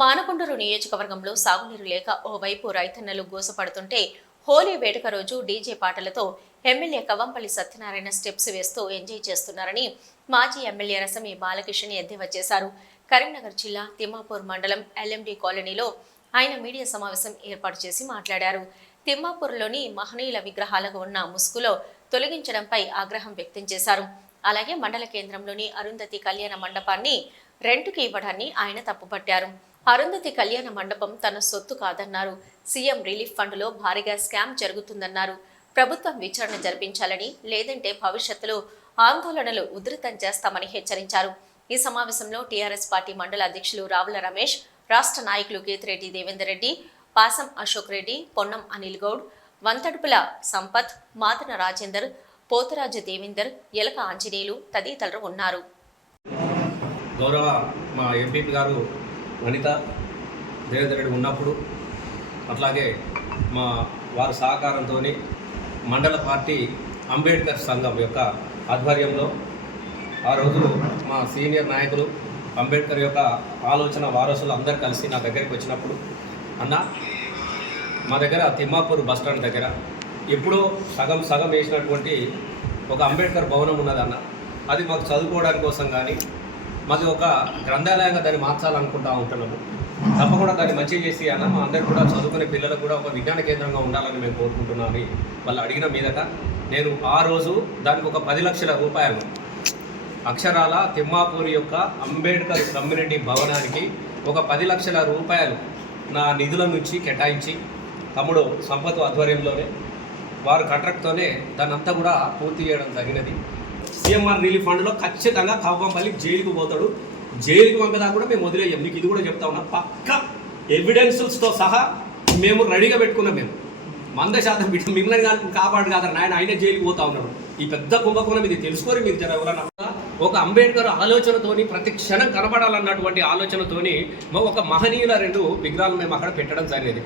మానకొండూరు నియోజకవర్గంలో సాగునీరు లేక ఓవైపు రైతన్నలు గోసపడుతుంటే హోలీ వేడుక రోజు డీజే పాటలతో ఎమ్మెల్యే కవంపల్లి సత్యనారాయణ స్టెప్స్ వేస్తూ ఎంజాయ్ చేస్తున్నారని మాజీ ఎమ్మెల్యే రసమి బాలకిషన్ ఎద్దేవా చేశారు. కరీంనగర్ జిల్లా తిమ్మాపూర్ మండలం ఎల్ఎండి కాలనీలో ఆయన మీడియా సమావేశం ఏర్పాటు చేసి మాట్లాడారు. తిమ్మాపూర్లోని మహనీయుల విగ్రహాలకు ఉన్న ముసుగులో తొలగించడంపై ఆగ్రహం వ్యక్తం చేశారు. అలాగే మండల కేంద్రంలోని అరుంధతి కళ్యాణ మండపాన్ని రెంటుకి ఇవ్వడాన్ని ఆయన తప్పుపట్టారు. అరుంధతి కళ్యాణ మండపం తన సొత్తు కాదన్నారు. సీఎం రిలీఫ్ ఫండ్లో భారీగా స్కామ్ జరుగుతుందన్నారు. ప్రభుత్వం విచారణ జరిపించాలని, లేదంటే భవిష్యత్తులో ఆందోళనలు ఉధృతం చేస్తామని హెచ్చరించారు. ఈ సమావేశంలో టీఆర్ఎస్ పార్టీ మండల అధ్యక్షులు రావుల రమేష్, రాష్ట్ర నాయకులు గీతిరెడ్డి దేవేందర్ రెడ్డి, పాసం అశోక్ రెడ్డి, పొన్నం అనిల్ గౌడ్, వంతడుపుల సంపత్, మాదన రాజేందర్, పోతరాజు దేవేందర్, ఎలక ఆంజనేయులు తదితరులు ఉన్నారు. గౌరవ మా ఎంపీ గారు వనిత దేవేందర్ రెడ్డి ఉన్నప్పుడు, అట్లాగే మా వారి సహకారంతో మండల పార్టీ అంబేద్కర్ సంఘం యొక్క ఆధ్వర్యంలో ఆ రోజు మా సీనియర్ నాయకులు అంబేద్కర్ యొక్క ఆలోచన వారసులు అందరు కలిసి నా దగ్గరికి వచ్చినప్పుడు, అన్న మా దగ్గర తిమ్మాపూర్ బస్టాండ్ దగ్గర ఎప్పుడో సగం వేసినటువంటి ఒక అంబేద్కర్ భవనం ఉన్నదన్న. అది మాకు చదువుకోవడానికి కోసం కానీ మాది ఒక గ్రంథాలయంగా దాన్ని మార్చాలనుకుంటా ఉంటున్నాము. తప్పకుండా దాన్ని మంచిగా చేసి అన్న మా అందరు కూడా చదువుకునే పిల్లలకు కూడా ఒక విజ్ఞాన కేంద్రంగా ఉండాలని మేము కోరుకుంటున్నామని వాళ్ళు అడిగిన మీదట నేను ఆ రోజు దానికి ఒక 10 లక్షల రూపాయలు అక్షరాల తిమ్మాపూర్ యొక్క అంబేద్కర్ కమ్యూనిటీ భవనానికి ఒక 10 లక్షల రూపాయలు నా నిధుల నుంచి కేటాయించి తమ్ముడు సంపత్ ఆధ్వర్యంలోనే వారు కట్రక్తోనే దాన్ని అంతా కూడా పూర్తి చేయడం జరిగినది. సీఎంఆర్ రిలీఫ్ ఫండ్లో ఖచ్చితంగా కవ్వంపల్లి జైలుకు పోతాడు. జైలుకు పంపేదా కూడా మేము వదిలేయం. మీకు ఇది కూడా చెప్తా ఉన్నా, పక్క ఎవిడెన్సెస్తో సహా మేము రెడీగా పెట్టుకున్నాం. మేము 100% మిమ్మల్ని కాపాడు కాదని ఆయనే జైలుకు పోతా ఉన్నాడు. ఈ పెద్ద కుంభకోణం ఇది తెలుసుకొని మీరు జర ఎవరన్నా ఒక అంబేద్కర్ ఆలోచనతోని ప్రతి క్షణం కనబడాలన్నటువంటి ఆలోచనతోని ఒక మహనీయుల 2 విగ్రహాలు మేము అక్కడ పెట్టడం జరిగేది.